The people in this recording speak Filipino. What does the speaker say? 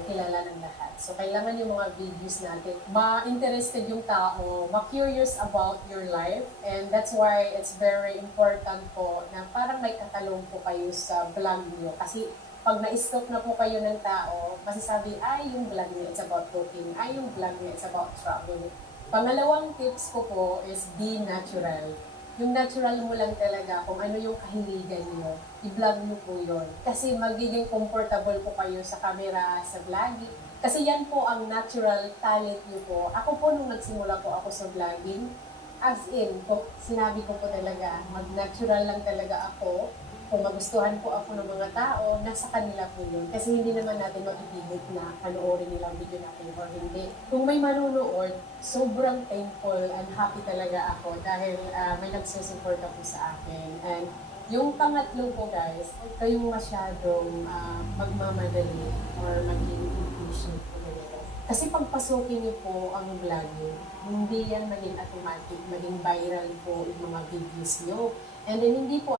kilala ng lahat. So, kailangan yung mga videos natin, ma-interested yung tao, ma-curious about your life. And that's why it's very important po na parang may katalong po kayo sa vlog niyo. Kasi pag na-stalk na po kayo ng tao, masasabi, ay, yung vlog niya, it's about cooking. Ay, yung vlog niya, it's about travel. Pangalawang tips ko po is be natural. Yung natural mo lang talaga kung ano yung kahiligan niyo, i-vlog niyo po yun. Kasi magiging comfortable po kayo sa camera, sa vlogging. Kasi yan po ang natural talent niyo po. Ako po nung nagsimula po ako sa vlogging, as in, sinabi ko po talaga, mag-natural lang talaga ako. Kung magustuhan po ako ng mga tao, nasa kanila po yun. Kasi hindi naman natin mapipilit na panoorin nilang video natin or hindi. Kung may manonood, sobrang thankful and happy talaga ako dahil may nagsusuporta po sa akin. And yung pangatlo po guys, huwag kayong masyadong magmamadali or maging impatient po talaga. Kasi pagpasukin niyo po ang vlogging, hindi yan maging automatic, maging viral po yung mga videos niyo. And then hindi po